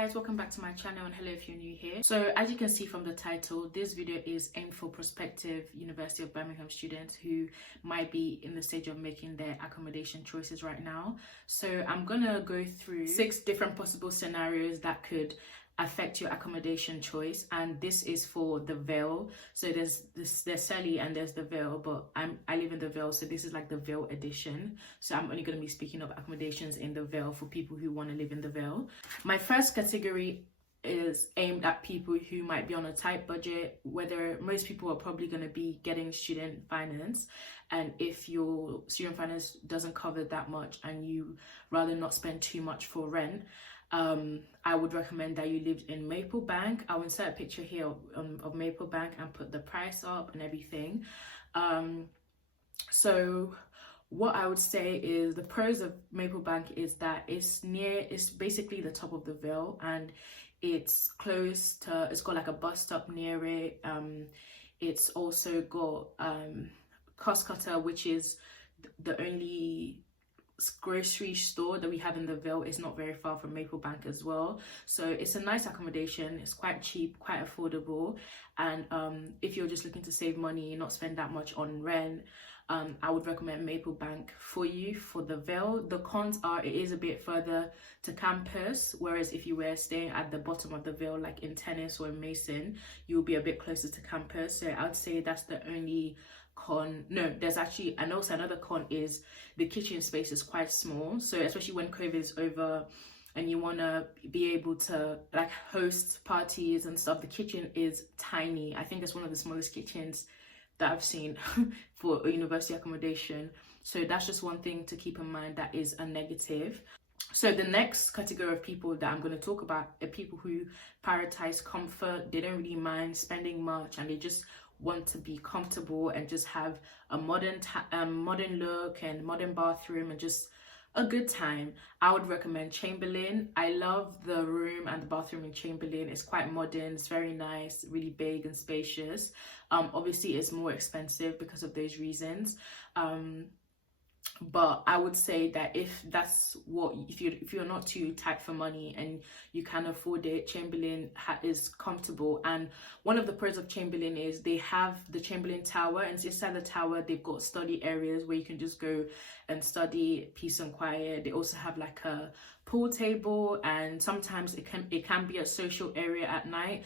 guys, welcome back to my channel, and hello if you're new here. So as you can see from the title, this video is aimed for prospective University of Birmingham students who might be in the stage of making their accommodation choices right now. So I'm gonna go through 6 different possible scenarios that could affect your accommodation choice, and this is for the Vale. So there's Selly and there's the Vale, but I live in the Vale, so this is like the Vale edition. So I'm only going to be speaking of accommodations in the Vale for people who want to live in the Vale. My first category is aimed at people who might be on a tight budget, whether most people are probably going to be getting student finance, and if your student finance doesn't cover that much and you rather not spend too much for rent, I would recommend that you lived in Maple Bank. I'll insert a picture here of Maple Bank and put the price up and everything. So what I would say is the pros of Maple Bank is that it's basically the top of the Vale, and it's close to, it's got like a bus stop near it. It's also got Costcutter, which is the only grocery store that we have in the Vale. Is not very far from Maple Bank as well, so it's a nice accommodation. It's quite cheap, quite affordable, and if you're just looking to save money, not spend that much on rent, I would recommend Maple Bank for you for the Vale. The cons are it is a bit further to campus, whereas if you were staying at the bottom of the Vale like in Tennis or in Mason, you'll be a bit closer to campus. So I'd say that's the only con. No, there's actually, and also another con is the kitchen space is quite small. So especially when COVID is over and you want to be able to like host parties and stuff, the kitchen is tiny. I think it's one of the smallest kitchens that I've seen for a university accommodation. So that's just one thing to keep in mind that is a negative. So the next category of people that I'm going to talk about are people who prioritize comfort. They don't really mind spending much, and they just want to be comfortable and just have a modern look and modern bathroom and just a good time. I would recommend Chamberlain. I love the room and the bathroom in Chamberlain. It's quite modern, it's very nice, really big and spacious. Obviously it's more expensive because of those reasons, but I would say that if you're not too tight for money and you can afford it, Chamberlain is comfortable. And one of the pros of Chamberlain is they have the Chamberlain Tower, and inside the tower they've got study areas where you can just go and study peace and quiet. They also have like a pool table, and sometimes it can be a social area at night,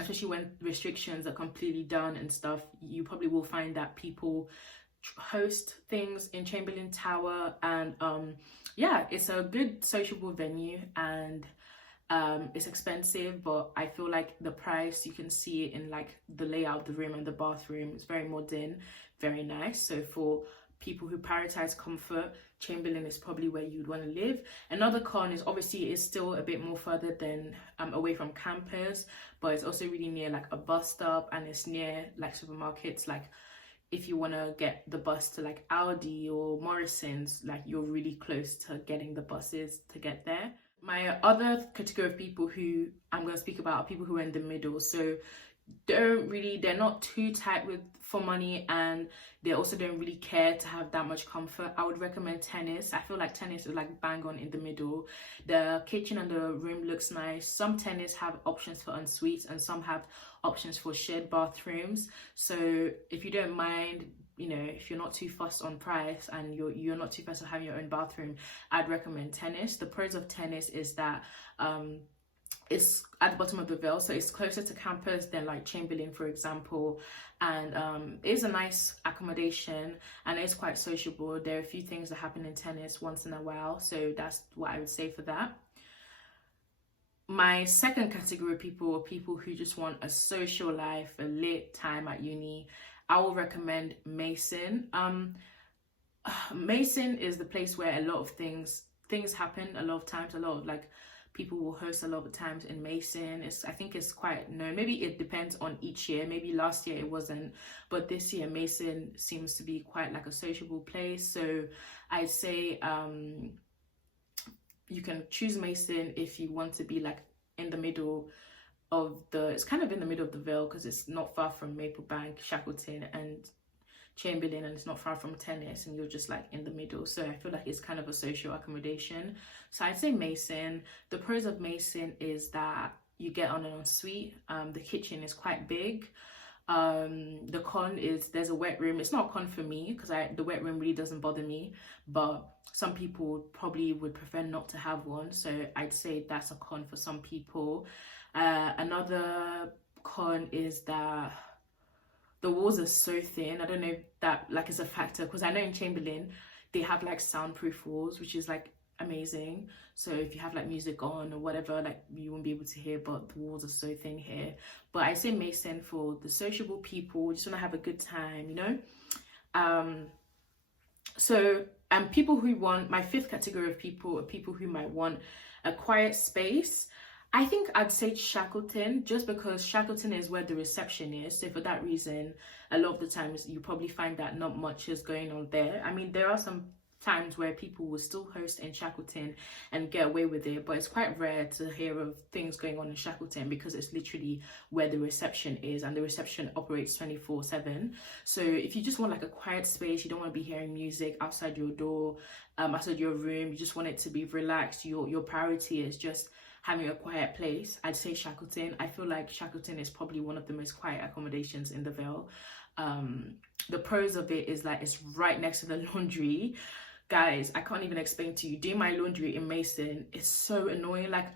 especially when restrictions are completely done and stuff. You probably will find that people host things in Chamberlain Tower, and yeah, it's a good sociable venue, and it's expensive, but I feel like the price, you can see it in like the layout of the room and the bathroom. It's very modern, very nice. So for people who prioritize comfort, Chamberlain is probably where you'd want to live. Another con is obviously it's still a bit more further than away from campus, but it's also really near like a bus stop, and it's near like supermarkets. Like if you want to get the bus to like Aldi or Morrison's, like you're really close to getting the buses to get there. My other category of people who I'm going to speak about are people who are in the middle. So they're not too tight for money, and they also don't really care to have that much comfort. I would recommend Tennis. I feel like Tennis is like bang on in the middle. The kitchen and the room looks nice. Some Tennis have options for en-suites, and some have options for shared bathrooms. So if you don't mind, you know, if you're not too fussed on price and you're not too fussed on having your own bathroom, I'd recommend Tennis. The pros of Tennis is that it's at the bottom of the Vale, so it's closer to campus than like Chamberlain, for example, and it is a nice accommodation, and it's quite sociable. There are a few things that happen in Tennis once in a while, so that's what I would say for that. My second category of people are people who just want a social life, a lit time at uni. I will recommend Mason. Mason is the place where a lot of things happen a lot of times. A lot of like people will host a lot of times in Mason. I think it's quite known. Maybe it depends on each year. Maybe last year it wasn't, but this year Mason seems to be quite like a sociable place. So I say you can choose Mason if you want to be like in the middle of it's kind of in the middle of the Vale, because it's not far from Maple Bank, Shackleton, and Chamberlain and it's not far from tennis, and you're just like in the middle. So I feel like it's kind of a social accommodation. So I'd say Mason. The pros of Mason is that you get on an ensuite. The kitchen is quite big. The con is there's a wet room. It's not a con for me because the wet room really doesn't bother me, but some people probably would prefer not to have one. So I'd say that's a con for some people. Another con is that the walls are so thin. I don't know if that like is a factor, because I know in Chamberlain they have like soundproof walls, which is like amazing. So if you have like music on or whatever, like you won't be able to hear, but the walls are so thin here. But I say Mason for the sociable people, just want to have a good time, you know. People who want, my fifth category of people are people who might want a quiet space. I think I'd say Shackleton, just because Shackleton is where the reception is. So for that reason, a lot of the times you probably find that not much is going on there. I mean, there are some times where people will still host in Shackleton and get away with it, but it's quite rare to hear of things going on in Shackleton because it's literally where the reception is, and the reception operates 24/7. So if you just want like a quiet space, you don't want to be hearing music outside your door, outside your room, you just want it to be relaxed, your priority is just having a quiet place, I'd say Shackleton. I feel like Shackleton is probably one of the most quiet accommodations in the Vale. The pros of it is like it's right next to the laundry. Guys, I can't even explain to you, doing my laundry in Mason is so annoying. Like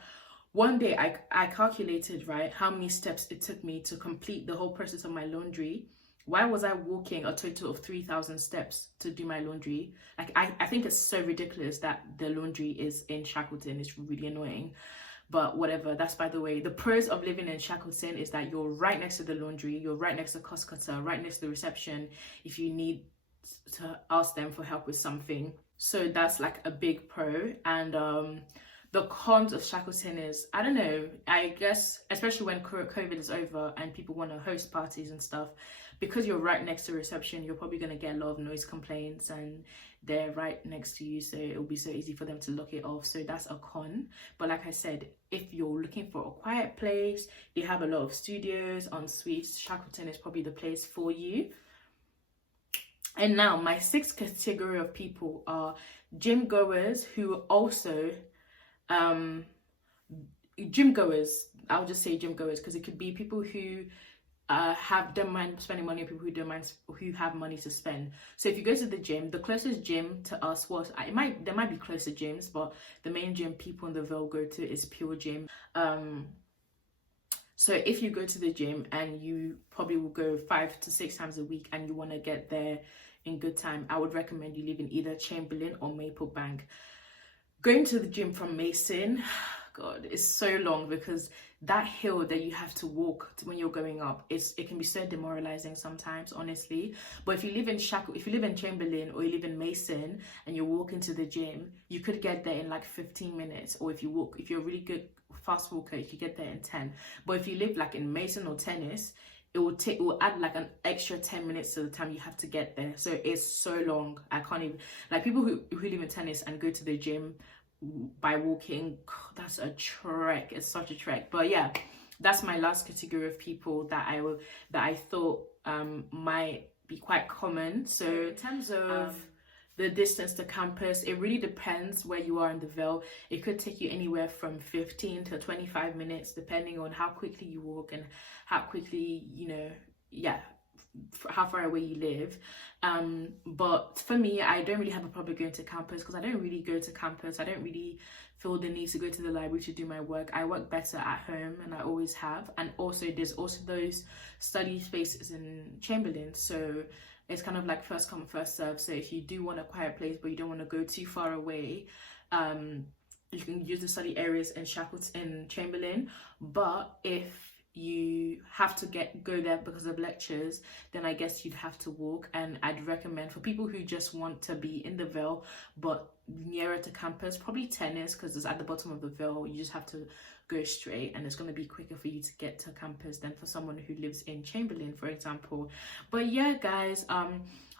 one day I calculated, right, how many steps it took me to complete the whole process of my laundry. Why was I walking a total of 3,000 steps to do my laundry? Like I think it's so ridiculous that the laundry is in Shackleton. It's really annoying. But whatever, that's by the way. The pros of living in Shackleton is that you're right next to the laundry, you're right next to cost cutter, right next to the reception if you need to ask them for help with something. So that's like a big pro. And the cons of Shackleton is, I don't know, I guess, especially when COVID is over and people want to host parties and stuff, because you're right next to reception, you're probably going to get a lot of noise complaints, and they're right next to you, so it'll be so easy for them to lock it off. So that's a con. But like I said, if you're looking for a quiet place, you have a lot of studios, en suites, Shackleton is probably the place for you. And now my sixth category of people are gym goers who also gym goers. I'll just say gym goers because it could be people who don't mind spending money, or people who don't mind, who have money to spend. So if you go to the gym, the closest gym to us was, there might be closer gyms, but the main gym people in the Vale go to is Pure Gym. So if you go to the gym and you probably will go 5 to 6 times a week and you want to get there in good time, I would recommend you live in either Chamberlain or Maplebank. Going to the gym from Mason, God, it's so long because that hill that you have to walk when you're going up, it can be so demoralizing sometimes, honestly. But if you live in Chamberlain or you live in Mason and you walk into the gym, you could get there in like 15 minutes. Or if you're a really good fast walker, you could get there in 10. But if you live like in Mason or Tennis, it will add like an extra 10 minutes to the time you have to get there. So it's so long. I can't even, like, people who live in Tennis and go to the gym by walking, that's a trek. It's such a trek. But yeah, that's my last category of people that I thought might be quite common. So in terms of the distance to campus, it really depends where you are in the Vale. It could take you anywhere from 15 to 25 minutes depending on how quickly you walk and how quickly, how far away you live. But for me, I don't really have a problem going to campus because I don't really go to campus. I don't really feel the need to go to the library to do my work. I work better at home, and I always have. And also there's also those study spaces in Chamberlain, so it's kind of like first come first serve. So if you do want a quiet place but you don't want to go too far away, you can use the study areas in Chamberlain. But if you have to go there because of lectures, then I guess you'd have to walk. And I'd recommend for people who just want to be in the Vale but nearer to campus, probably Tennis, because it's at the bottom of the Vale. You just have to go straight and it's going to be quicker for you to get to campus than for someone who lives in Chamberlain, for example. But yeah, guys,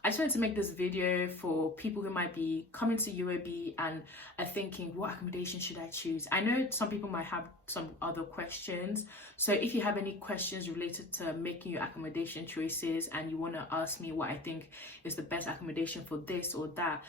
I just wanted to make this video for people who might be coming to UAB and are thinking, what accommodation should I choose? I know some people might have some other questions, so if you have any questions related to making your accommodation choices and you want to ask me what I think is the best accommodation for this or that,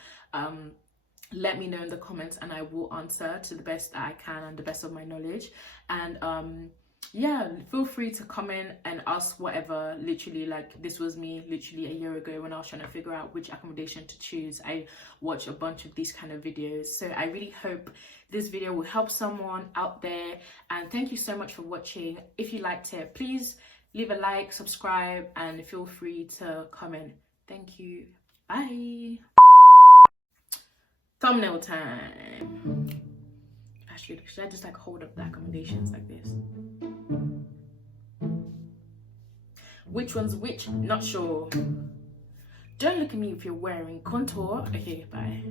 let me know in the comments and I will answer to the best that I can and the best of my knowledge. And yeah, feel free to comment and ask whatever. Literally, like, this was me literally a year ago when I was trying to figure out which accommodation to choose. I watch a bunch of these kind of videos, so I really hope this video will help someone out there. And thank you so much for watching. If you liked it, please leave a like, subscribe, and feel free to comment. Thank you. Bye. Thumbnail time. Actually, should I just like hold up the accommodations like this? Which one's which? Not sure. Don't look at me if you're wearing contour. Okay, bye.